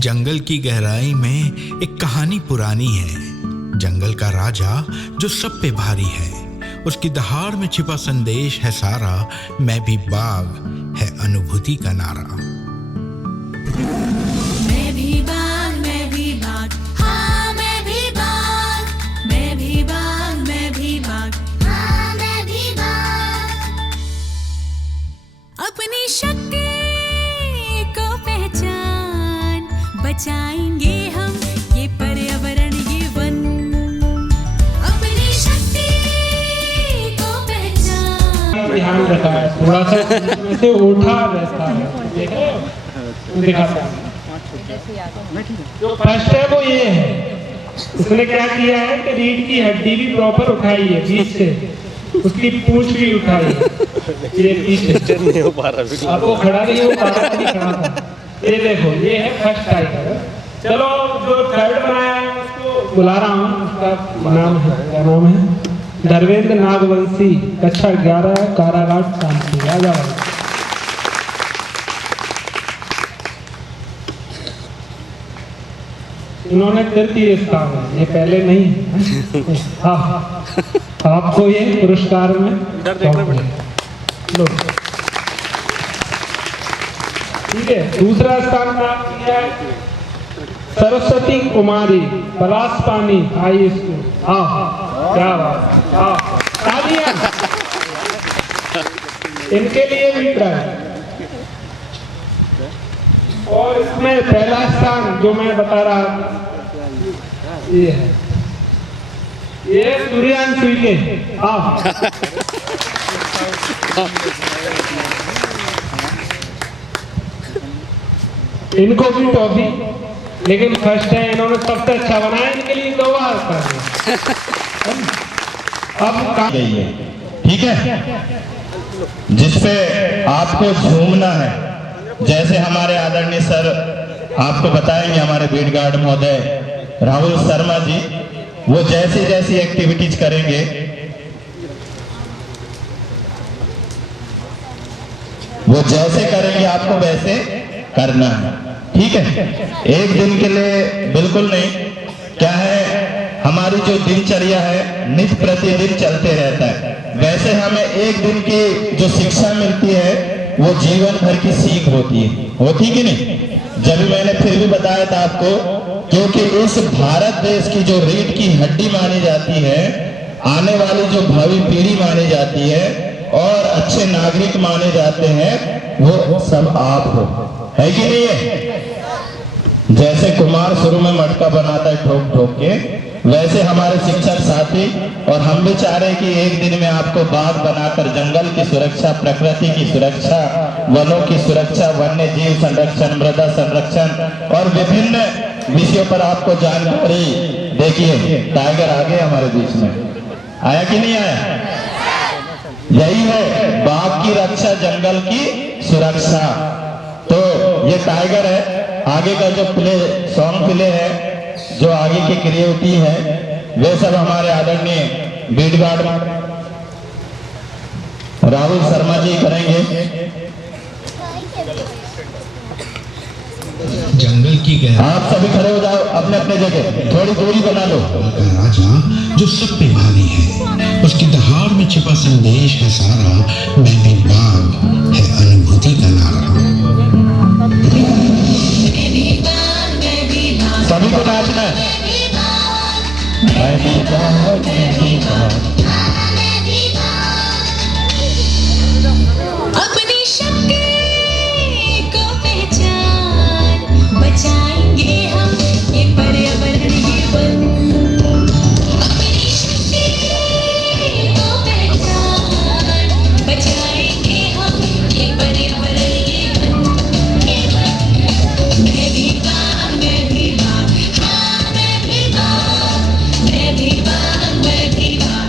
जंगल की गहराई में एक कहानी पुरानी है। जंगल का राजा जो सब पे भारी है, उसकी दहाड़ में छिपा संदेश है सारा। मैं भी बाघ है अनुभूति का नारा। मैं भी बाघ, मैं भी बाघ, हाँ मैं भी बाघ, मैं भी बाघ, मैं भी बाघ, हाँ मैं भी बाघ। अपनी शक्ति को पहचान, बचाएंगे हम ये पर्यावरण, ये वन। अपनी शक्ति को पहचान। ध्यान रखा है थोड़ा सा, ऐसे उठा रहता है, देखो दिखाता हूं। जो फर्स्ट है वो ये है, उसने क्या किया है कि रीढ़ की हड्डी भी प्रॉपर उठाई है बीच से, उसकी पूंछ भी उठाई है, ये पीछे नहीं हो पा रहा, अब वो खड़ा नहीं हो पा रहा, अभी खड़ा था। ये देखो, ये है फर्स्ट टाइगर। चलो जो थर्ड बनाया है उसको बुला रहा हूँ, उसका नाम है, क्या नाम है? धर्मेंद्र नागवंशी, कक्षा 11, कारागार शांति। आ जाओ। इन्होंने तृतीय स्थान है, ये पहले नहीं। हाँ, आपको ये पुरस्कार में लो। ठीक है, दूसरा स्थान प्राप्त किया है सरस्वती कुमारी, पलाश पानी हाई स्कूल। हाँ, क्या बात, हाँ, तालियां इनके लिए भी प्राइज। और इसमें पहला स्थान जो मैं बता रहा था, ये है, ये सूर्यांशु के। इनको भी टॉफी, लेकिन फर्स्ट है, इन्होंने सबसे अच्छा बनाया, इनके लिए 2 बार कर। अब काम गई है, ठीक है, जिसपे आपको झूमना है। जैसे हमारे आदरणीय सर आपको बताएंगे, हमारे बीट गार्ड महोदय राहुल शर्मा जी, वो जैसी जैसी एक्टिविटीज करेंगे, वो जैसे करेंगे आपको वैसे करना है, ठीक है। एक दिन के लिए बिल्कुल नहीं, क्या है, हमारी जो दिनचर्या है नित्य प्रतिदिन चलते रहता है, वैसे हमें एक दिन की जो शिक्षा मिलती है वो जीवन भर की सीख होती कि नहीं। जब भी मैंने फिर भी बताया था आपको, क्योंकि इस भारत देश की जो रीढ़ की हड्डी मानी जाती है, आने वाली जो भावी पीढ़ी मानी जाती है और अच्छे नागरिक माने जाते हैं, वो सब आप हो, है कि नहीं है? जैसे कुमार शुरू में मटका बनाता है ठोक ठोक के, वैसे हमारे शिक्षक साथी और हम भी चाह रहे कि एक दिन में आपको बाघ बनाकर जंगल की सुरक्षा, प्रकृति की सुरक्षा, वनों की सुरक्षा, वन्य जीव संरक्षण, मृदा संरक्षण और विभिन्न विषयों पर आपको जानकारी। देखिए टाइगर आ गया हमारे बीच में, आया कि नहीं आया? यही है बाघ की रक्षा, जंगल की सुरक्षा। तो ये टाइगर है, आगे का जो प्ले सॉन्ग प्ले है, जो आगे की क्रिएटिविटी है, वे सब हमारे आदरणीय बीट गार्ड राहुल शर्मा जी करेंगे। जंगल की गहराई, आप सभी खड़े हो जाओ अपने अपने जगह, थोड़ी दूरी बना लो। का राजा जो सब पे भारी है, उसकी दहाड़ में छिपा संदेश है सारा। मैं भी बाघ है अनुभूति का नारा। सभी को नाचना है। मैं भी बाघ, मैं भी बाघ। अपनी शक्ति को पहचान, बचाएंगे हम ये पर्यावरण, ये वन। अपनी शक्ति को पहचान, बचाएंगे हम ये पर्यावरण, ये वन, ये वन। मैं भी बाघ, मैं भी बाघ, हाँ मैं भी बाघ, मैं भी बाघ, मैं भी बाघ,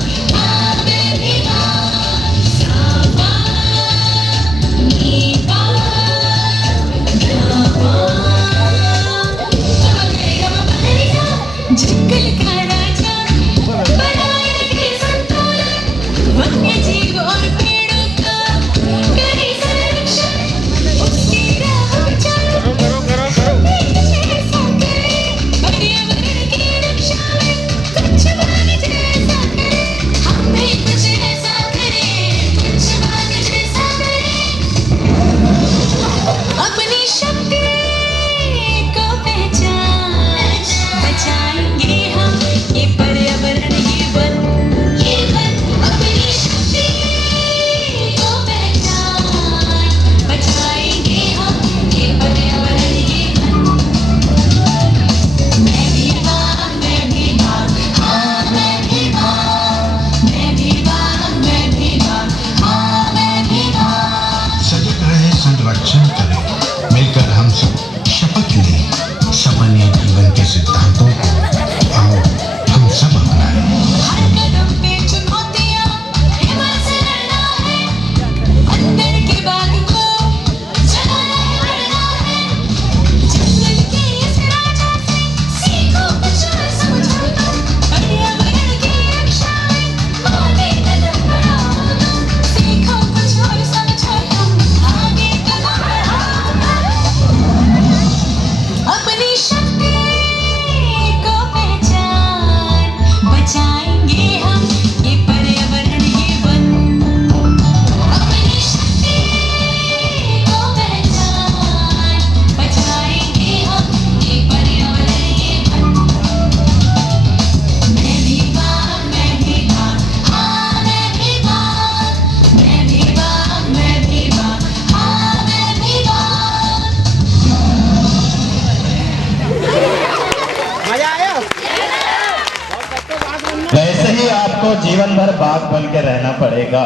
आपको जीवन भर बाघ बन के रहना पड़ेगा।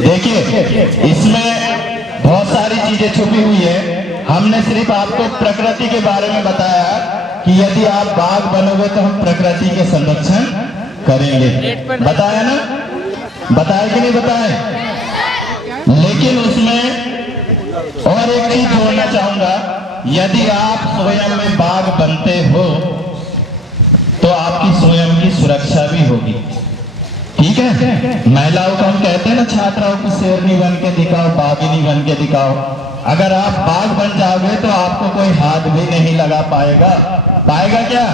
देखिए, इसमें बहुत सारी चीजें छुपी हुई है। हमने सिर्फ आपको प्रकृति के बारे में बताया कि यदि आप बाघ बनोगे तो हम प्रकृति के संरक्षण करेंगे। बताया ना? बताया कि नहीं बताया? लेकिन उसमें और एक चीज जोड़ना चाहूंगा, यदि आप स्वयं में बाघ बनते हो तो आपकी स्वयं की सुरक्षा भी होगी। ठीक है? महिलाओं को हम कहते हैं ना, छात्राओं को शेरनी बन के दिखाओ, बाघिनी बन के दिखाओ। अगर आप बाघ बन जाओगे तो आपको कोई हाथ भी नहीं लगा पाएगा। पाएगा क्या?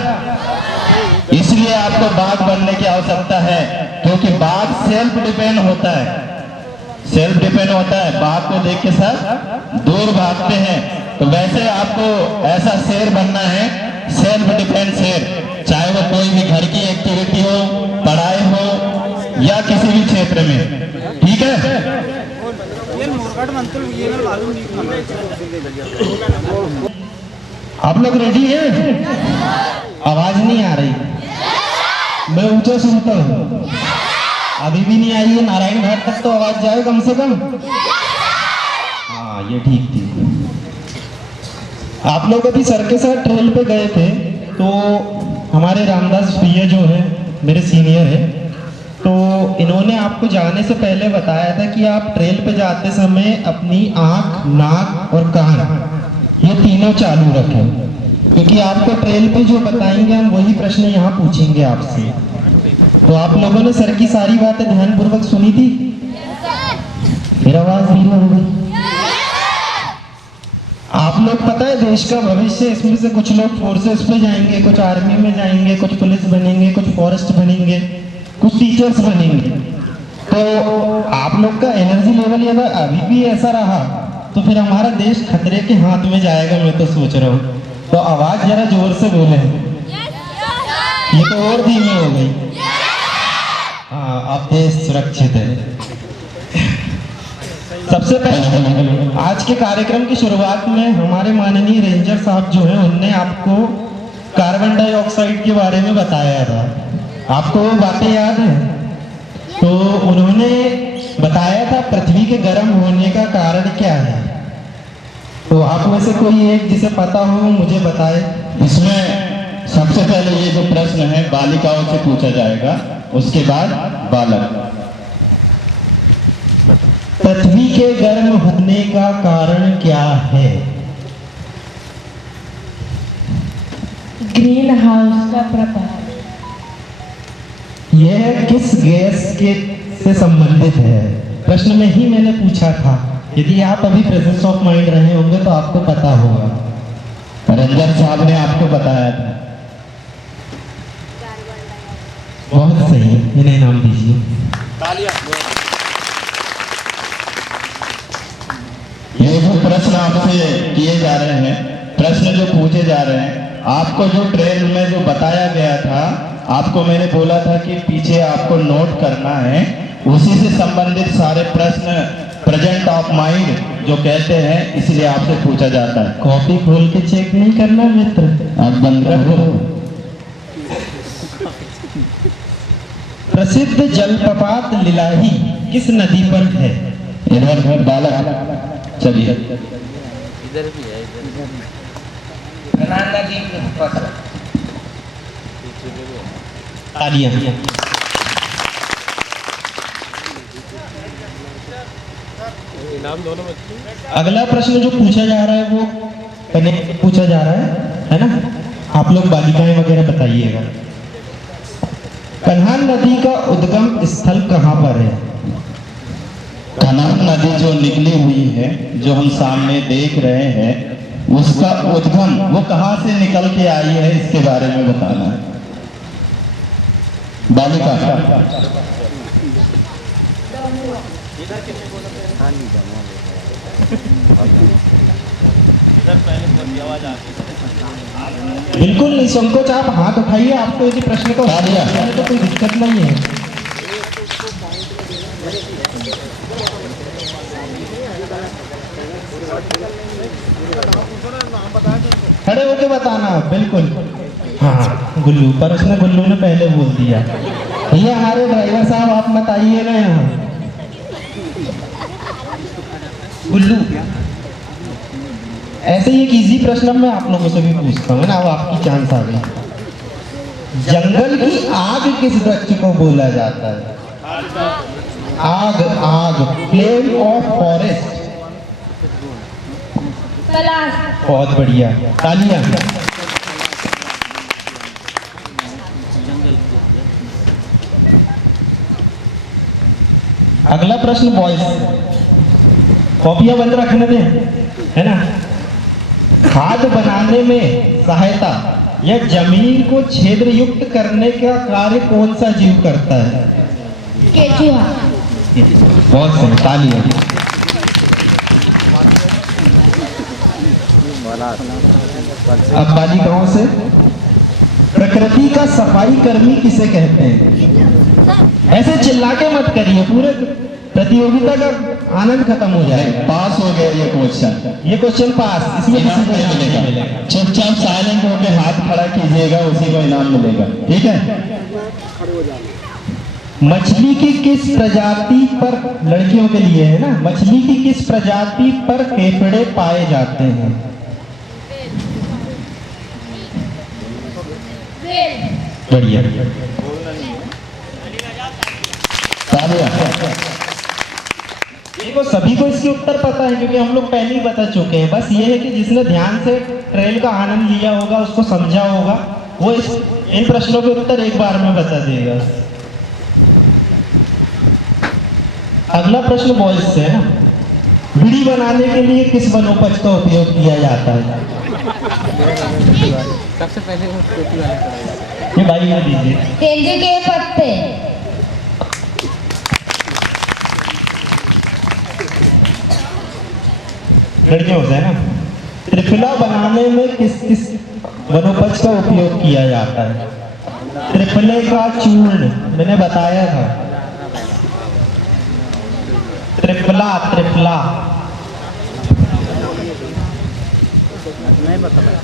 इसलिए आपको बाघ बनने की आवश्यकता है, क्योंकि बाघ सेल्फ डिपेंड होता है। सेल्फ डिपेंड होता है, बाघ को देख के सब दूर भागते हैं। तो वैसे आपको ऐसा शेर बनना है, सेल्फ डिपेंड शेर, चाहे वो कोई भी घर की एक्टिविटी हो, पढ़ाई हो या किसी भी क्षेत्र में। ठीक है? आप लोग रेडी हैं? आवाज नहीं आ रही, मैं ऊंचा सुनता हूँ। अभी भी नहीं आई है, नारायण घाट तक तो आवाज जाए कम से कम। हाँ, ये ठीक थी। आप लोग अभी सर के साथ ट्रेल पे गए थे, तो हमारे रामदास भैया जो है मेरे सीनियर है, तो इन्होंने आपको जाने से पहले बताया था कि आप ट्रेल पे जाते समय अपनी आँख, नाक और कान ये तीनों चालू रखें, क्योंकि आपको ट्रेल पे जो बताएंगे हम वही प्रश्न यहाँ पूछेंगे आपसे। तो आप लोगों ने सर की सारी बातें ध्यानपूर्वक सुनी थी? फिर आवाज धीरे हो गई। आप लोग पता है देश का भविष्य, इसमें से कुछ लोग फोर्सेस पे जाएंगे, कुछ आर्मी में जाएंगे, कुछ पुलिस बनेंगे, कुछ फॉरेस्ट बनेंगे, कुछ टीचर्स बनेंगे। तो आप लोग का एनर्जी लेवल यदि अभी भी ऐसा रहा तो फिर हमारा देश खतरे के हाथ में जाएगा, मैं तो सोच रहा हूँ। तो आवाज जरा जोर से बोले, ये तो और धीमी हो गई। हाँ, अब देश सुरक्षित है। सबसे पहले आज के कार्यक्रम की शुरुआत में हमारे माननीय रेंजर साहब जो हैं, उनने आपको कार्बन डाइऑक्साइड के बारे में बताया था। आपको वो बातें याद है? तो उन्होंने बताया था पृथ्वी के गर्म होने का कारण क्या है। तो आप में से कोई एक जिसे पता हो मुझे बताए। इसमें सबसे पहले ये जो प्रश्न है बालिकाओं से पूछा जाएगा, उसके बाद बालक। पृथ्वी के गर्म होने का कारण क्या है? ग्रीन हाउस का प्रभाव। यह किस गैस के से संबंधित है? प्रश्न में ही मैंने पूछा था। यदि आप अभी प्रेजेंस ऑफ माइंड रहे होंगे तो आपको पता होगा। रंजन साहब ने आपको बताया था। बहुत सही, इन्हें नाम दीजिए। ये जो प्रश्न आपसे किए जा रहे हैं, प्रश्न जो पूछे जा रहे हैं, आपको जो ट्रेल में जो बताया गया था, आपको मैंने बोला था कि पीछे आपको नोट करना है, उसी से संबंधित सारे प्रश्न प्रेजेंट ऑफ माइंड जो कहते हैं, इसलिए आपसे पूछा जाता है। कॉपी खोल के चेक नहीं करना मित्र, आप बंद रखो। प्रसिद्ध जलप्रपात लिलाही किस नदी पर है? इधर बालक, चलिए। इधर भी है, तालियां। इनाम दोनों में। अगला प्रश्न जो पूछा जा रहा है वो कनेक्ट पूछा जा रहा है ना? आप लोग बालिकाएं वगैरह बताइएगा। कन्हान नदी का उद्गम स्थल कहाँ पर है? कन्हान नदी जो निकली हुई है, जो हम सामने देख रहे हैं, उसका उद्गम वो कहाँ से निकल के आई है, इसके बारे में बताना है। बालिका बिल्कुल निसंकोच आप हाथ उठाइए। आपको यदि प्रश्न को तो कोई दिक्कत नहीं है। खड़े होके बताना, बिल्कुल। हाँ गुल्लू, पर उसने गुल्लू ने पहले बोल दिया। भैया हमारे ड्राइवर साहब आप मत आइए ना यहाँ। गुल्लू, ऐसे ही एक इजी प्रश्न मैं आप लोगों से भी पूछता हूँ ना, अब आपकी चांस आ गई। जंगल की आग किस वृक्ष को बोला जाता है? आग, आग, फ्लेम ऑफ फॉरेस्ट। पलाश। बहुत बढ़िया, तालियां। अगला प्रश्न बॉयज, कॉपियां बंद रखने दें, है ना। खाद बनाने में सहायता या जमीन को छिद्र युक्त करने का कार्य कौन सा जीव करता है? केचुआ। बहुत सही, तालियां। अब बालिकाओं से, प्रकृति का सफाई कर्मी किसे कहते हैं? ऐसे चिल्ला के मत करिए, पूरे प्रतियोगिता का आनंद खत्म हो जाएगा। पास हो गया ये क्वेश्चन, ये क्वेश्चन पास, इसमें किसी को इनाम नहीं मिलेगा। चुपचाप साइलेंट होकर हाथ खड़ा कीजिएगा, उसी को इनाम मिलेगा, ठीक है। मछली की किस प्रजाति पर, लड़कियों के लिए है ना, मछली की किस प्रजाति पर फेफड़े पाए जाते हैं? बढ़िया, देखो सभी को इसके उत्तर पता है क्योंकि हम लोग पहले ही बता चुके हैं। बस ये है कि जिसने ध्यान से ट्रेल का आनंद लिया होगा, उसको समझा होगा, वो इन प्रश्नों के उत्तर एक बार में बता देगा। अगला प्रश्न बॉयज से है ना। बीड़ी बनाने के लिए किस वनोपज का उपयोग किया जाता है? सबसे पहले वो टोपी वाला करेगा। ये भाई को दीजिए। तेंदुए के पत्ते। लड़कियों से है ना। त्रिफला बनाने में किस किस वनोपज का उपयोग किया जाता है? त्रिफले का चूर्ण मैंने बताया था। त्रिफला, त्रिफला। नहीं बता पाया।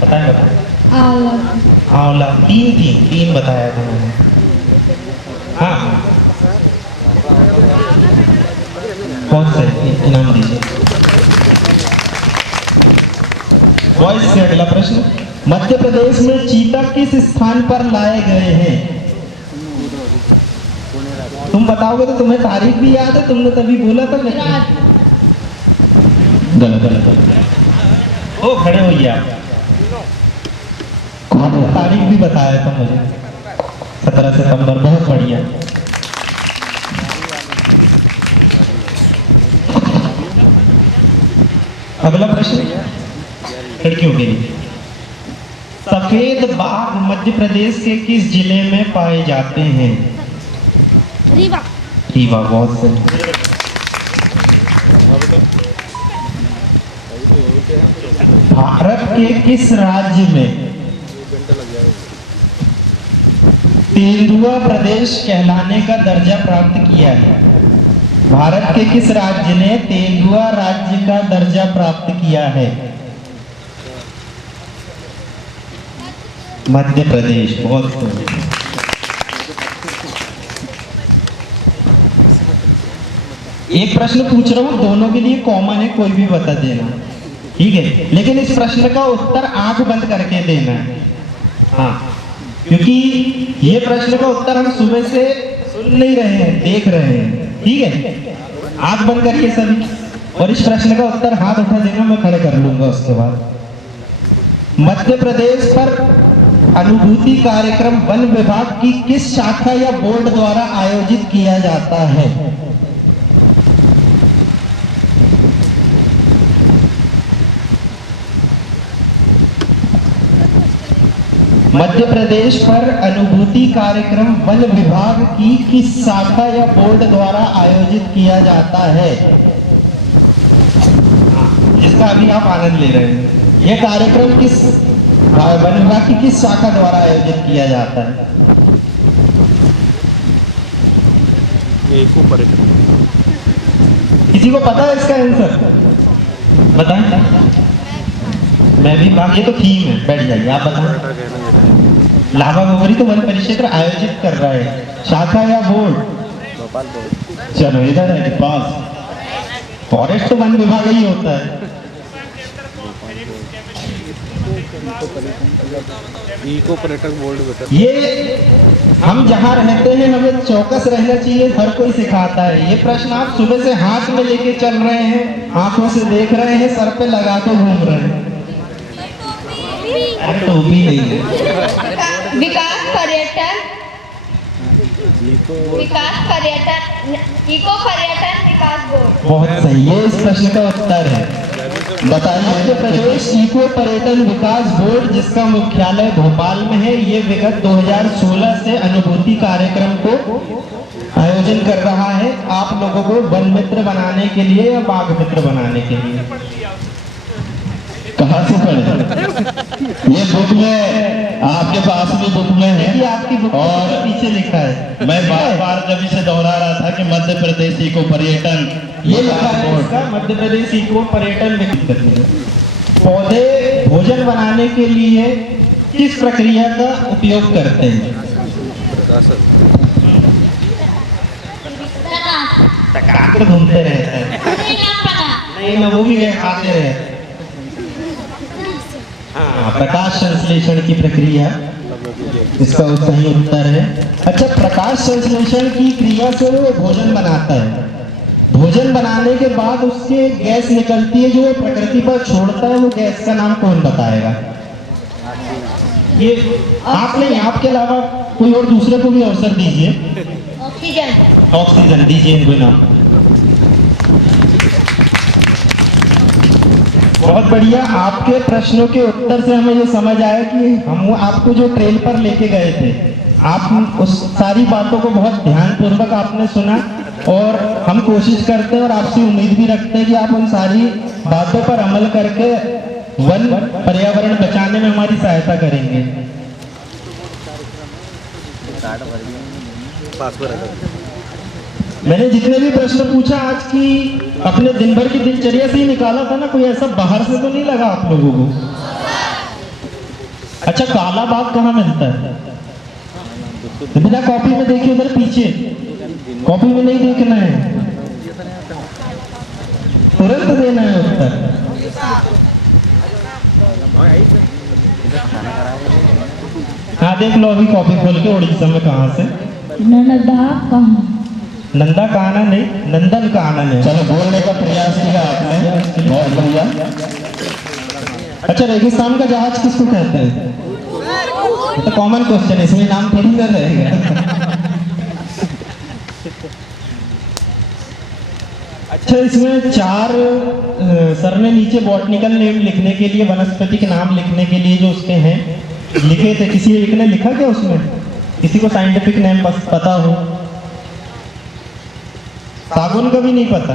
बताया आंवला, तीन बताया था मैंने। हाँ बहुत सही, इनाम दीजिए। बॉयज से अगला प्रश्न। मध्य प्रदेश में चीता किस स्थान पर लाए गए हैं? तुम बताओगे तो तुम्हें तारीख भी याद है, तुमने तभी बोला था। गलत। ओ खड़े होइए आप। तारीख भी बताया था मुझे, 17 सितंबर। बहुत बढ़िया। अगला प्रश्न लड़कियों के लिए। सफेद बाघ मध्य प्रदेश के किस जिले में पाए जाते हैं? रीवा। रीवा, बहुत सही। भारत के किस राज्य में तेंदुआ प्रदेश कहलाने का दर्जा प्राप्त किया है? भारत के किस राज्य ने तेंदुआ राज्य का दर्जा प्राप्त किया है? मध्य प्रदेश, बहुत सही। एक प्रश्न पूछ रहा हूं, दोनों के लिए कॉमन है, कोई भी बता देना, ठीक है। लेकिन इस प्रश्न का उत्तर आंख बंद करके देना है। हाँ, क्योंकि ये प्रश्न का उत्तर हम सुबह से सुन नहीं रहे हैं, देख रहे हैं, ठीक है। आंख बंद करिए सभी, और इस प्रश्न का उत्तर हाथ उठा देना, मैं खड़े कर लूंगा उसके बाद। मध्य प्रदेश पर अनुभूति कार्यक्रम वन विभाग की किस शाखा या बोर्ड द्वारा आयोजित किया जाता है? मध्य प्रदेश पर अनुभूति कार्यक्रम वन विभाग की किस शाखा या बोर्ड द्वारा आयोजित किया जाता है? जिसका अभी आप आनंद ले रहे हैं। यह कार्यक्रम किस वन विभाग की किस शाखा द्वारा आयोजित किया जाता है? किसी को पता है इसका आंसर? बताएं। मैं भी भाग, ये तो थीम है, बैठ जाइए आप बताएं। लाभा गोगरी तो वन परिक्षेत्र आयोजित कर रहा है, शाखा या बोर्ड? चलो इधर है पास। फॉरेस्ट तो वन विभाग ही होता है। इको पर्यटक बोर्ड बता। ये हम जहाँ रहते हैं हमें चौकस रहना चाहिए, हर कोई सिखाता है। ये प्रश्न आप सुबह से हाथ में लेके चल रहे हैं, आंखों से देख रहे हैं, सर पे लगा के घूम रहे हैं। अरे टोपी नहीं है। विकास पर्यटन इको पर्यटन विकास बोर्ड। बहुत सही, ये इस प्रश्न का उत्तर है। बताइए। मध्य प्रदेश इको पर्यटन विकास बोर्ड, जिसका मुख्यालय भोपाल में है, ये विगत 2016 से अनुभूति कार्यक्रम को आयोजन कर रहा है आप लोगों को वन मित्र बनाने के लिए या बाघ मित्र बनाने के लिए। कहाँ से पढ़े? ये बुक में, आपके पास भी बुक में है। ये आपकी बुक और के पीछे लिखा है। मैं बार बार जब इसे दोहरा रहा था कि मध्य प्रदेश इको पर्यटन ये लिखा है इसका, मध्य प्रदेश इको पर्यटन विकास। पौधे भोजन बनाने के लिए किस प्रक्रिया का उपयोग करते हैं? टकाकर घूमते रहते हैं। नहीं ना, वो भी गए खाते रहे। हाँ, प्रकाश संश्लेषण की प्रक्रिया इसका सही उत्तर है। अच्छा, प्रकाश संश्लेषण की क्रिया से वो भोजन बनाता है। भोजन बनाने के बाद उससे गैस निकलती है जो वो प्रकृति पर छोड़ता है, वो गैस का नाम कौन बताएगा? ये आप नहीं, आपके अलावा कोई और दूसरे को भी अवसर दीजिए। ऑक्सीजन। ऑक्सीजन दीजिए इनको नाम। बहुत बढ़िया। आपके प्रश्नों के उत्तर से हमें ये समझ आया कि हम आपको जो ट्रेन पर लेके गए थे, आप उस सारी बातों को बहुत ध्यानपूर्वक आपने सुना, और हम कोशिश करते हैं और आपसे उम्मीद भी रखते हैं कि आप उन सारी बातों पर अमल करके वन पर्यावरण बचाने में हमारी सहायता करेंगे। मैंने जितने भी प्रश्न पूछा आज की अपने दिन भर की दिनचर्या से ही निकाला था ना, कोई ऐसा बाहर से तो नहीं लगा आप लोगों को? अच्छा, काला बाघ कहाँ मिलता है? तो बिना कॉपी में देखिए, उधर पीछे कॉपी में नहीं देखना है, तुरंत देना है उत्तर। हाँ देख लो अभी कॉपी खोल के, उड़ीसा में कहाँ से? नंदा कानन नहीं, नंदन कानन है। चलो, बोलने का प्रयास किया आपने, बहुत बढ़िया। अच्छा, रेगिस्तान का जहाज किसको कहते हैं? तो कॉमन क्वेश्चन, इसमें नाम थोड़ी ना रहेगा। अच्छा, इसमें 4 सर ने नीचे बॉटनिकल नेम लिखने के लिए, वनस्पति के नाम लिखने के लिए जो उसके हैं लिखे थे, किसी एक ने लिखा क्या उसमें? किसी को साइंटिफिक नेम पता हो? सागौन का भी नहीं पता,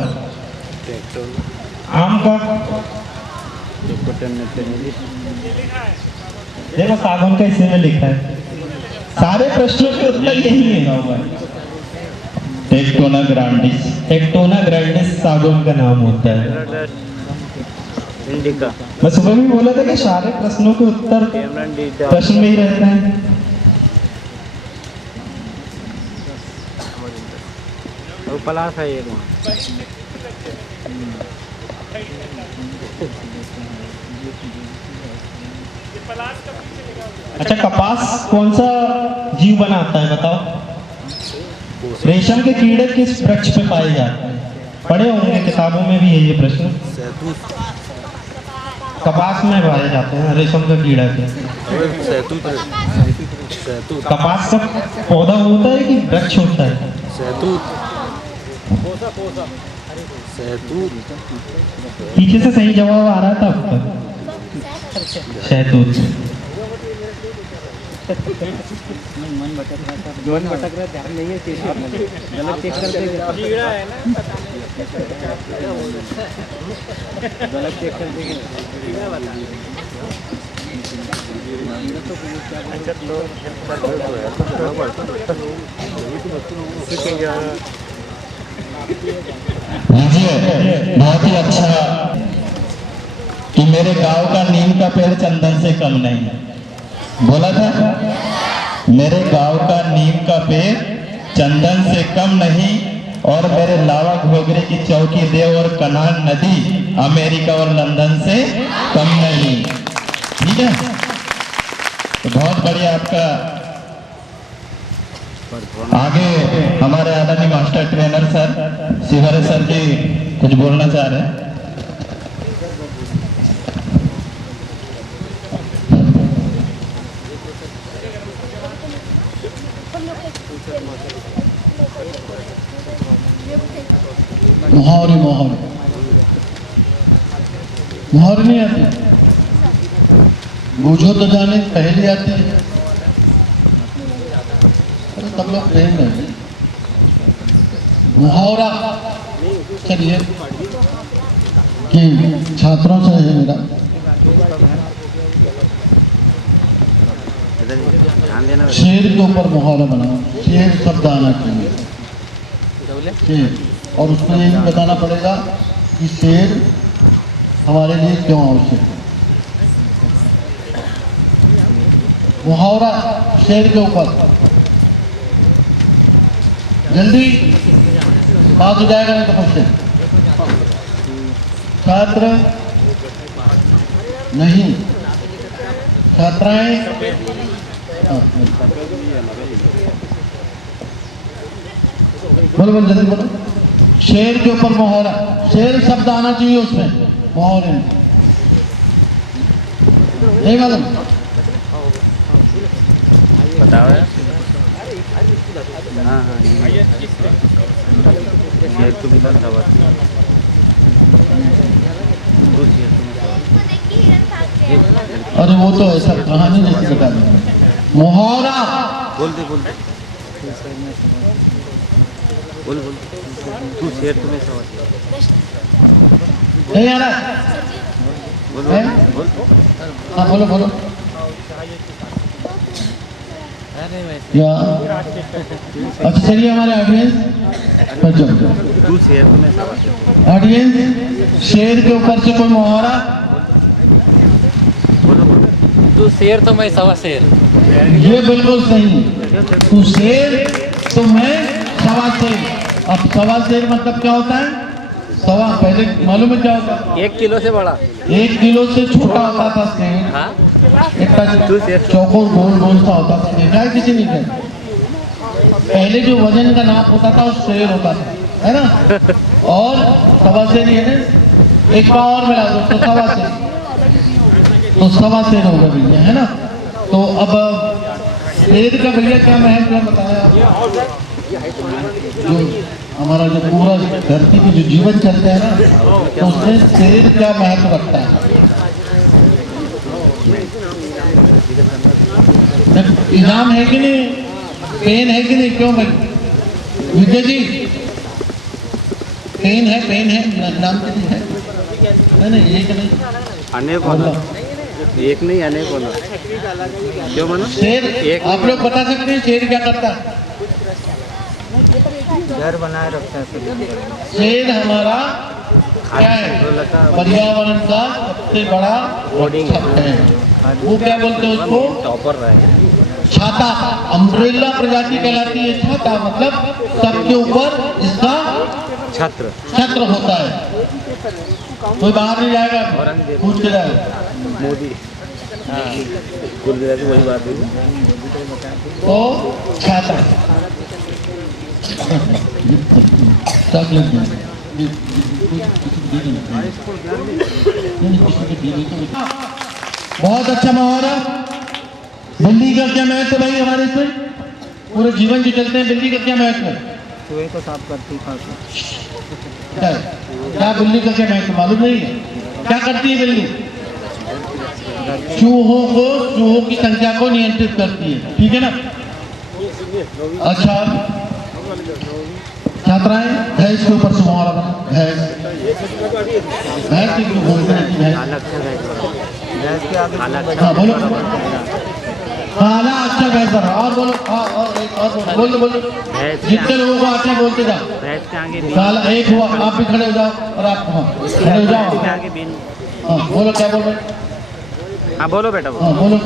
आम का देखो, सागौन का इसी में लिखा है। सारे प्रश्नों के उत्तर यही है। Tectona grandis. टेक्टोना ग्रैंडिस सागौन का नाम होता है। इंडिका। मैं सुबह भी बोला था कि सारे प्रश्नों के उत्तर प्रश्न में ही रहते हैं। पलाश है एक वहाँ। अच्छा, कपास कौन सा जीव बनाता है बताओ? रेशम के कीड़े किस वृक्ष पे पाए जाते हैं? पढ़े होंगे, किताबों में भी है ये प्रश्न। कपास में पाए जाते हैं रेशम का कीड़ा के। कपास का पौधा होता है कि वृक्ष होता है? पीछे से सही जवाब आ रहा था आपका। शहतूत। मन भटक रहा, ध्यान नहीं है, गलत चेक करते है ना, गलत चेक करते बहुत ही अच्छा मेरे गांव का नीम का पेड़ चंदन से कम नहीं। बोला था, मेरे गांव का नीम का पेड़ चंदन से कम नहीं, और मेरे लावा घोगरे की चौकी देव और कनान नदी अमेरिका और लंदन से कम नहीं। ठीक है, तो बहुत बढ़िया आपका। आगे हमारे आदरणीय master trainer sir Shivhar sir ji कुछ बोलना चाह रहे हैं। मुहावरे मुहावरे नहीं आती, बूझो तो जाने पहले आती है। अरे सब लोग प्रेम है। मुहावरा चलिए कि छात्रों से है मेरा, शेर के ऊपर मुहावरा बनाओ। शेर शब्द आना चाहिए, शेर, और उसमें ये भी बताना पड़ेगा कि शेर हमारे लिए क्यों आवश्यक है। मुहावरा शेर के ऊपर, जल्दी बात हो जाएगा नहीं तो क्वेश्चन। छात्र नहीं, छात्राएं बोलो बोलो जल्दी बोलो। शेर के ऊपर मुहावरा, शेर शब्द आना चाहिए उसमें मुहावरे में, नहीं मालूम? बताओ यार। हाँ हाँ, शेर को भी बंद हवा। अरे वो तो ऐसा कहानी जैसे बता दें। मुहावरा बोल दे बोल बोल तू शेर तुम्हें समझ नहीं आ रहा? बोल है? बोल। हाँ बोलो बोलो। या अच्छा चलिए हमारे ऑडियंस, तू शेर तुम्हें समझ। ऑडियंस, शेर के ऊपर से कोई मुहावरा। तू शेर तो मैं सवा शेर। ये बिल्कुल सही। तू शेर तो मैं सवा शेर। अब सवा शेर मतलब क्या होता है? सवा, पहले मालूम है क्या होता है? 1 किलो से बड़ा। 1 किलो से छोटा होता था शेर। हाँ? इतना चौकोर गोल गोल सा होता था। देखा है किसी ने? पहले जो वजन का नाप होता था वो शेर होता था, है ना? और सवा शेर है ना, एक पाव और मिला दो तो सवा शेर, तो सवा शेर होगा भैया, है ना? तो अब शेर का भैया क्या महत्व है बताया आप? जो हमारा जो पूरा धरती में जो जीवन चलते हैं ना, तो उसमें शेर क्या महत्व रखता है? इनाम है कि नहीं? पेन है कि नहीं? क्यों भाई विजय जी, पेन है नाम के लिए है? नहीं एक नहीं, अनेक होना, एक नहीं अनेक होना। क्यों मानो? शेर आप लोग बता सकते हैं शेर क्या करता है? घर बनाए रखता है। शेर हमारा क्या है? पर्यावरण का सबसे बड़ा छत है। वो क्या बोलते हैं उसको? टॉपर रहे। छाता, अम्ब्रेला प्रजाति कहलाती है छाता, मतलब सबके ऊपर इसका छत्र होता है। कोई बाहर नहीं जाएगा, पूछ के जाएगा मोदी वही बात है। तो छाता बहुत अच्छा मुहावरा। बिल्ली का क्या महत्व है भाई हमारे इसमें? पूरे जीवन जो चलते हैं, बिल्ली का क्या महत्व है? सुबह को साफ करती क्या बिल्ली का क्या महत्व मालूम नहीं है? क्या करती है बिल्ली? चूहों की संख्या को नियंत्रित करती है, ठीक है ना? अच्छा छात्राएं, भैंस के ऊपर से मुहावरा बना। भैंस की क्यों बोलते हैं? हाँ बोलो। काला अच्छा भैंस बना। और बोलो, और बोलो बोलो। जितने लोगों को अच्छा बोलते जाओ। काला एक हुआ, आप भी खड़े हो जाओ, और आप खड़े हो जाओ। हाँ बोलो क्या बोल रहे? हाँ बोलो बेटा हाँ बोलो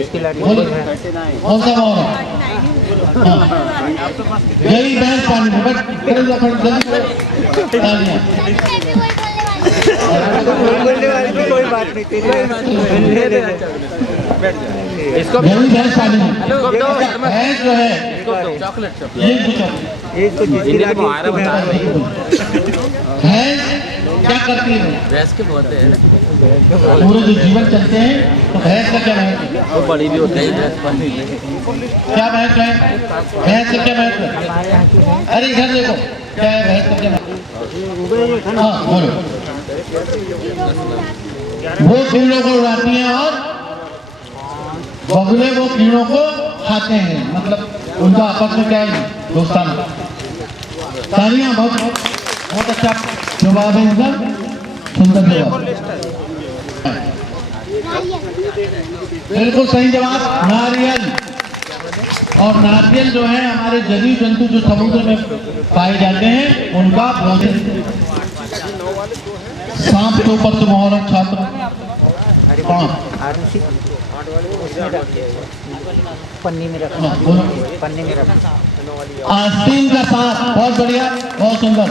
इसकी लड़की बोलो है। कौन सा मोहर है? हाँ यही भैंस पानी में बट जल्दी तालियां। कोई बात नहीं इसको यही भैंस पानी में भैंस जो है चॉकलेट ये पूछो इसको जिसकी लगी इसको बता भाई भैंस क्या करती है? भैंस के बहुत है पूरे जो जीवन चलते हैं तो भैंस का क्या महत्व है? वो बड़ी भी होती है भैंस पानी क्या महत्व है? भैंस का क्या महत्व है? अरे इधर देखो क्या है भैंस का क्या महत्व? हाँ बोलो। वो कीड़ों को उड़ाती हैं और बगुले वो कीड़ों को खाते हैं, मतलब उनका आपस में क्या है दोस्ताना। तालियां बहुत बहुत अच्छा जवाब है इनका, सुंदर जवाब। बिल्कुल सही जवाब नारियल। और नारियल जो है हमारे जलीय जंतु जो समुद्र में पाए जाते हैं उनका भोजन। सांप के ऊपर से मोहर छात्र कौन? पन्नी में रखना हाँ, बोलो। पन्नी में रखना आस्तीन का सांप, बहुत बढ़िया बहुत सुंदर।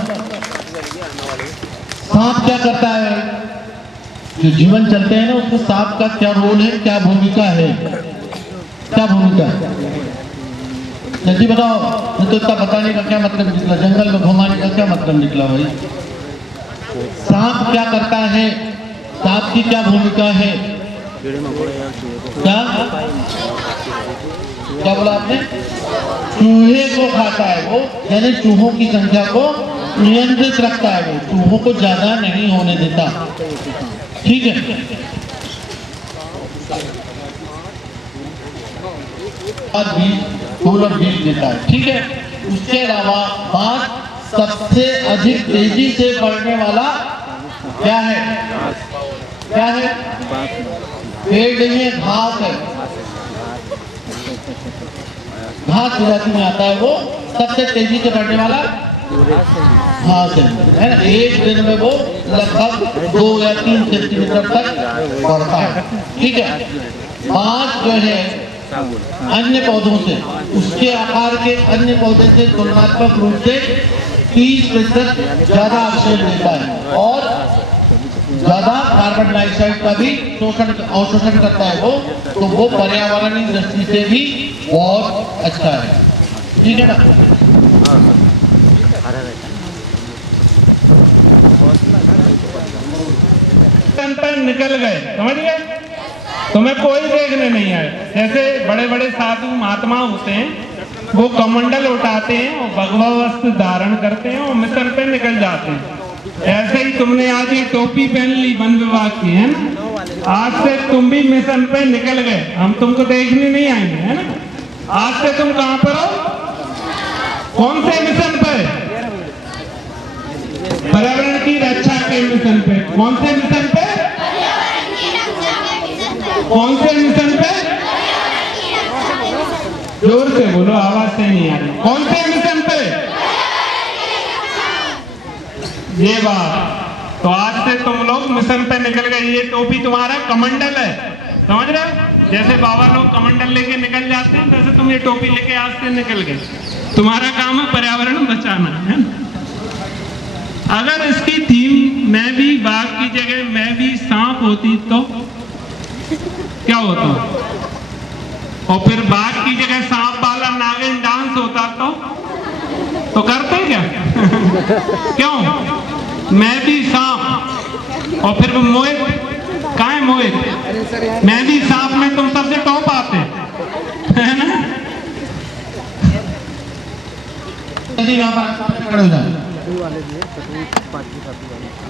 सांप क्या करता है? जो जीवन चलते हैं ना उसमें सांप का क्या रोल है, क्या भूमिका है? क्या भूमिका है जल्दी बताओ। नहीं तो इतना बताने का क्या मतलब निकला? जंगल में घुमाने का क्या मतलब निकला भाई? सांप क्या करता है? सांप की क्या भूमिका है? क्या क्या बोला आपने? चूहे को खाता है वो, यानी चूहों की संख्या को नियंत्रित रखता है वो, चूहों को ज्यादा नहीं होने देता। ठीक है, फूल और बीज देता है। ठीक है, उसके अलावा बांस सबसे अधिक तेजी से बढ़ने वाला क्या है? क्या है? पेड़ नहीं है, घास है। घास प्रजाति में आता है वो, सबसे तेजी से बढ़ने वाला घास है ना। एक दिन में वो लगभग 2 या 3 सेंटीमीटर तक बढ़ता है। ठीक है, बांस जो है अन्य पौधों से, उसके आकार के अन्य पौधे से तुलनात्मक रूप से 30% ज्यादा ऑक्सीजन देता है और ज्यादा कार्बन डाइऑक्साइड का भी अवशोषण करता है वो, तो वो पर्यावरणीय दृष्टि से भी बहुत अच्छा है। ठीक है ना? निकल गए, समझ गए? तुम्हें कोई देखने नहीं आए। जैसे बड़े बड़े साधु महात्मा होते हैं, वो कमंडल उठाते हैं और भगवा वस्त्र धारण करते हैं और मिशन पे निकल जाते हैं। ऐसे ही तुमने आज ये टोपी पहन ली वन विभाग की, है ना? आज से तुम भी मिशन पे निकल गए, हम तुमको देखने नहीं आएंगे, है ना? आज से तुम कहाँ पर हो? कौन से मिशन पे? पर्यावरण की रक्षा के मिशन पे। कौन से मिशन पे? कौन से मिशन पे? जोर से बोलो, आवाज से नहीं आ रही। कौन से मिशन पे? ये बात। तो आज से तुम लोग मिशन पे निकल गए। ये टोपी तुम्हारा कमंडल है, समझ रहे हो? जैसे बाबा लोग कमंडल लेके निकल जाते हैं, वैसे तुम ये टोपी लेके आज से निकल गए। तुम्हारा काम है पर्यावरण बचाना, है ना? अगर इसकी थीम मैं भी बाघ की जगह मैं भी सांप होती तो क्या होता? और फिर बाघ की जगह सांप वाला नागिन डांस होता तो करते क्या? क्यों? मैं भी सांप और फिर मोहित कहाँ है? मोहित मैं भी सांप में तुम सबसे टॉप आते, है ना? यहाँ पर खड़े हो जाए,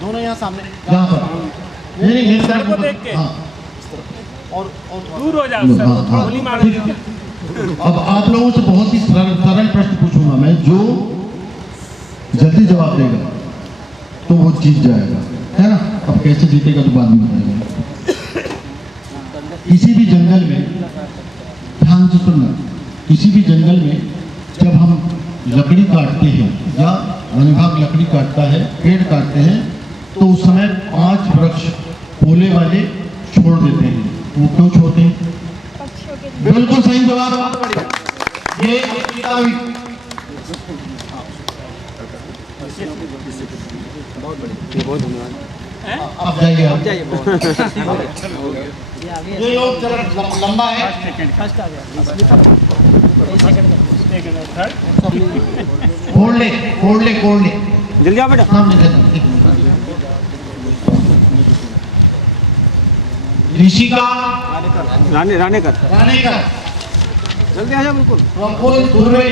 दोनों यहाँ सामने यहाँ पर नहीं मेरी तरफ हाँ दूर हो जाओ, गोली मार ठीक। अब आप लोगों से बहुत ही सरल प्रश्न पूछूंगा मैं, जो जल्दी जवाब देगा तो वो जीत जाएगा, है ना? अब कैसे जीतेगा तो बाद में बताएगा। किसी भी जंगल में, ध्यान से सुनना, किसी भी जंगल में जब हम लकड़ी काटते हैं या वन विभाग लकड़ी काटता है, पेड़ काटते हैं, तो तो उस समय 5 वृक्ष फूले वाले छोड़ देते हैं। वो क्यों छोड़ते हैं? बिल्कुल सही जवाब। ये बहुत धन्यवाद। अब जाइए आप। ये ये लोग जरा लंबा है। खोल ले। जल्दी आओ बेटा। सामने से। ऋषिका रानेकर जल्दी आ जाओ। बिल्कुल प्रफुल्ल धुर्वे,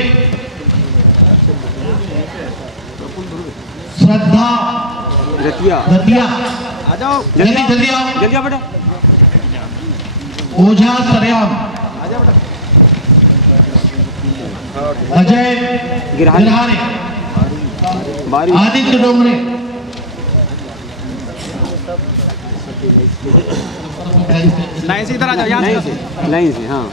श्रद्धा रतिया दतिया, आ जाओ। जल्दी जल्दी आओ। जल्दी आओ बेटा। ओझा सरयाम, आ जाओ बेटा। अजय गिरहारे, बारी आदित्य डोंगरे, लाइन से इधर आ जाओ। लाइन से हाँ।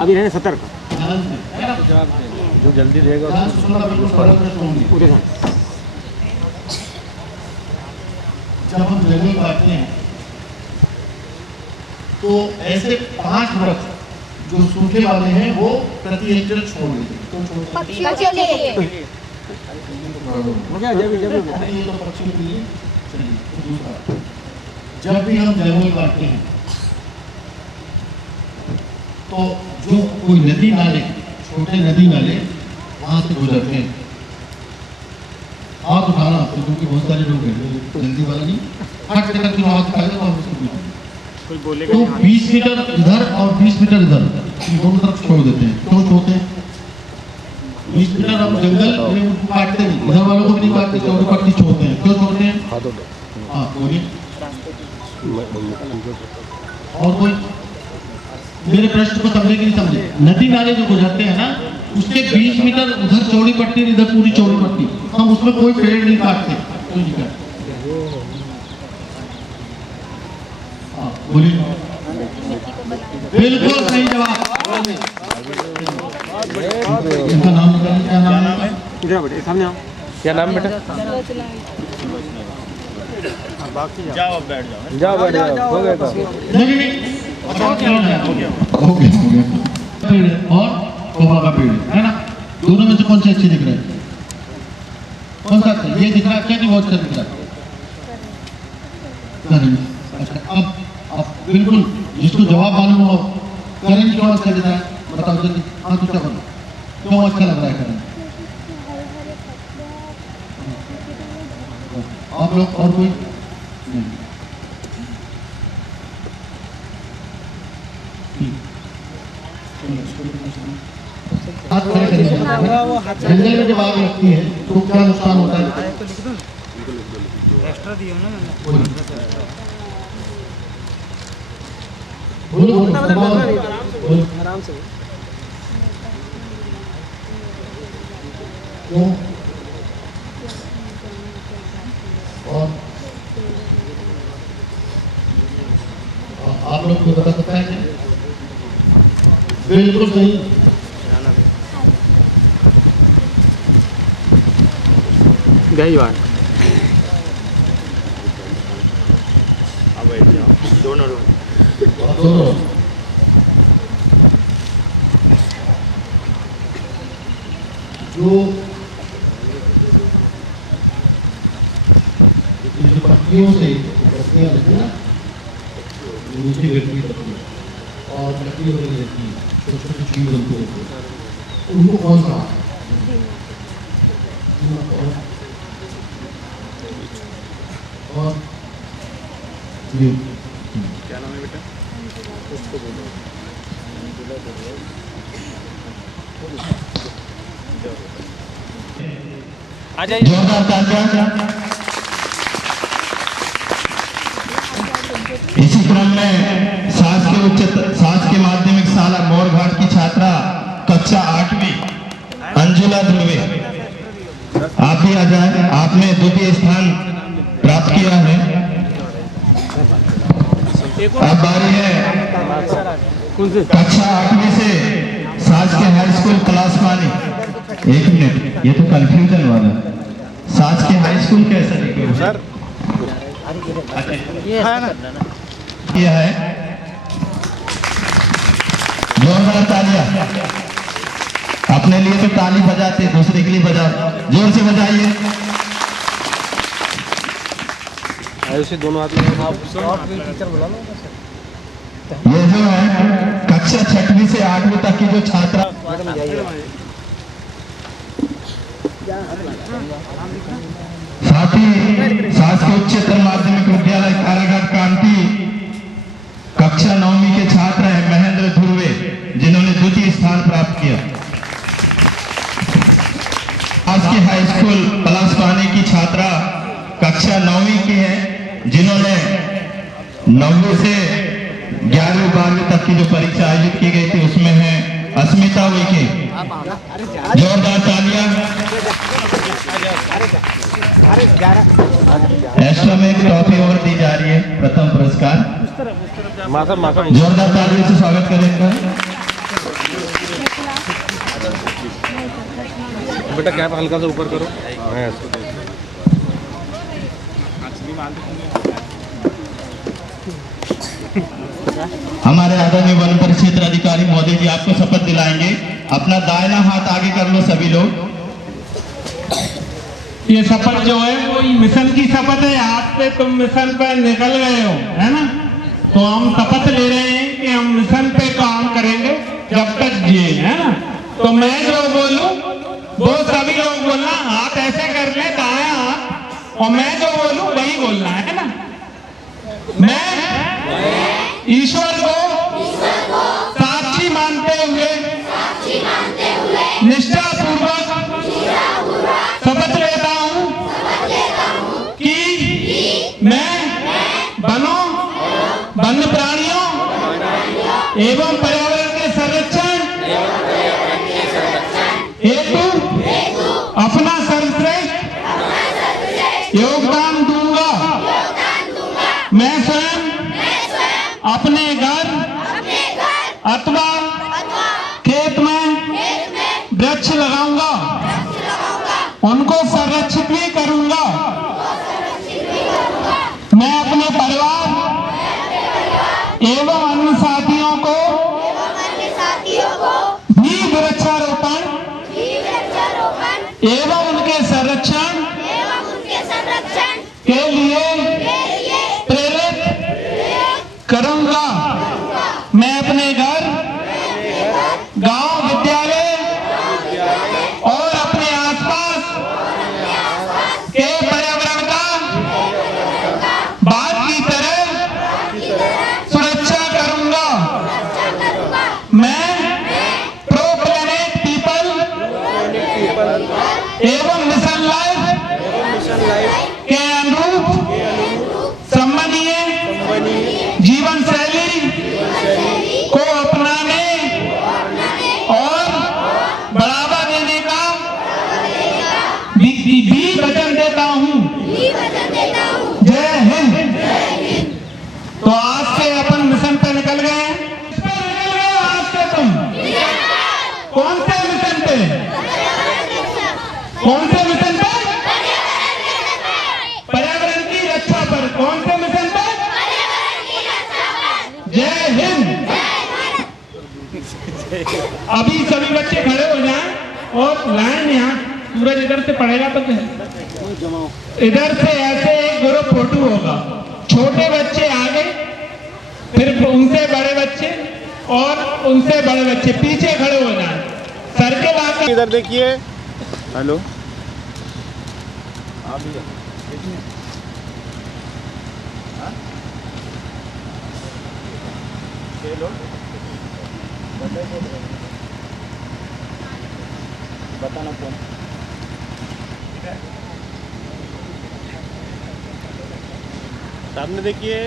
अभी है 70 का जो जल्दी देगा पूरे ध्यान। जब हम जंगल काटते हैं तो ऐसे 5 वृक्ष जो सूखे वाले हैं वो प्रति हेक्टेयर छोड़ देते हैं। पक्षियों के लिए ये तो पक्षियों के लिए। चलिए, दूसरा, जब भी हम जंगल काटते हैं तो जो कोई नदी नाले, छोटे नदी नाले वहां से गुजरते हैं। हाथ उठाना, क्योंकि बहुत सारे लोग हैं, जल्दी वाला नहीं, हट करके हाथ उठाएगा तो हम उसको तो 20 मीटर इधर और 20 मीटर इधर, दोनों तरफ छोड़ देते हैं। क्यों छोड़ते हैं? 20 मीटर हम जंगल में उनको काटते नहीं, इधर वालों को भी नहीं काटते, चौड़ी पट्टी छोड़ते हैं। क्यों छोड़ते हैं? हाँ बोलिए। और कोई मेरे प्रश्न को समझे कि नहीं समझे? नदी नाले जो गुजरते हैं ना, उसके 20 मीटर उधर चौड़ी पट्टी, इधर पूरी चौड़ी पट्टी, हम उसमें कोई पेड़ नहीं काटते। क्यों नहीं काटते? हाँ बोलिए। बिल्कुल सही जवाब। इनका नाम बताइए, क्या नाम है? इधर बेटा, सामने आओ। क्या नाम बेटा? जाओ बैठ जाओ। हो गया काम। नहीं हो गया। पेड़ और कोबा का पेड़ है ना, दोनों में से कौन से अच्छे दिख रहे हैं? कौन सा अच्छा? ये दिख रहा है क्या? नहीं, बहुत अच्छा दिख रहा है। अच्छा, अब बिल्कुल जिसको जवाब मालूम हो, करण क्यों अच्छा दिख रहा है? बताओ जल्दी। हाँ तो क्या करो, क्यों अच्छा लग रहा है करण? आप लोग और कोई? जंगल में जब आग लगती है तो क्या नुकसान होता है? एक्स्ट्रा दियो ना मैंने। बोलो आराम से। और आप लोग को बता सकता है क्या? बिल्कुल सही। गई बार दोनों जो पत्तियों से पत्तियां रहती है ना, नीचे गिरती पत्ती और लकड़ी वगैरह रहती है, छोटे छोटे चीज बनते रहते हैं, उनको कौन सा और ये क्या नाम है बेटा? आ जाइए। जोरदार तालियां। इसी क्रम में शासकीय माध्यमिक शाला मोरघाट की छात्रा कक्षा 8वीं अंजुला ध्रुवे, आप भी आ जाए। आपने द्वितीय स्थान प्राप्त किया है। अब बारी है कक्षा 8वीं से शासकीय हाई स्कूल पलासवानी। 1 मिनट, ये तो कंफ्यूजन वाला। शासकीय हाई स्कूल कैसा लिखे सर? ये है, जोरदार तालियां। अपने लिए तो ताली बजाते, दूसरे के लिए बजाओ, जोर से बजाइए। ऐसे दोनों हाथ में आप टीचर बुला लो। ये जो है कक्षा 6वीं से 8वीं तक की जो छात्रा, साथ ही शासकीय उच्चतर माध्यमिक विद्यालय कारागार कांटी कक्षा 9वीं के छात्र हैं महेंद्र ध्रुवे, जिन्होंने द्वितीय स्थान प्राप्त किया। शासकीय हाई स्कूल पलासपानी की छात्रा कक्षा 9वीं की है, जिन्होंने 9वीं से 11वीं 12वीं तक की जो परीक्षा आयोजित की गई थी उसमें है अस्मिता उइके। जोरदार तालियां। एक्स्ट्रा में एक ट्रॉफी और दी जा रही है, प्रथम पुरस्कार। जोरदार तालियों से स्वागत करें इनका। बेटा कैप हल्का सा ऊपर करो। हमारे आदरणीय वन परिक्षेत्र अधिकारी महोदय जी आपको शपथ दिलाएंगे। अपना दाहिना हाथ आगे कर लो सभी लोग। ये शपथ जो है वो मिशन की शपथ है। आज से तुम मिशन पे निकल गए हो, है ना? तो हम शपथ ले रहे हैं कि हम मिशन पे काम करेंगे जब तक जिए, है ना? तो मैं जो बोलूं वो सभी लोग बोलना, हाथ ऐसे कर ले दाया हाथ, और मैं जो बोलूं वही बोलना, है ना? मैं ईश्वर को साक्षी मानते हुए निष्ठापूर्वक शपथ लेता हूँ कि मैं वनों, वन्य प्राणियों एवं पर्यावरण के संरक्षण हेतु अपना सर्वश्रेष्ठ योगदान दूंगा। मैं स्वयं अपने घर अथवा खेत में वृक्ष लगाऊंगा, उनको संरक्षित भी करूंगा। मैं अपने परिवार एवं अन्य साथियों को भी वृक्षारोपण एवं उनके संरक्षण के लिए प्रेरित करूंगा। मैं अपने घर, गांव, विद्यालय और अपने आसपास के पर्यावरण का बाघ की तरह सुरक्षा करूंगा। मैं प्रो प्लेनेट पीपल एवं मिशन लाइफ के अनुरूप सम्मानीय जीवन शैली को अपनाने और बढ़ावा देने का भी वचन देता हूँ। जय हिंद। तो आज से अपन मिशन पे निकल गए हैं। किस पे निकल गए हो आज से तुम? कौन से मिशन पे? कौन से मिशन पे? पर्यावरण की रक्षा पर। कौन से मिशन पे? जय हिंद। अभी सभी बच्चे खड़े हो जाएं और लाइन यहाँ, सूरज इधर से पड़ेगा तो इधर से ऐसे एक ग्रुप फोटो होगा। छोटे बच्चे आगे, फिर उनसे बड़े बच्चे और उनसे बड़े बच्चे पीछे खड़े हो जाएं। सर्कल आकर इधर देखिए। हेलो, बताना कौन? सामने देखिए।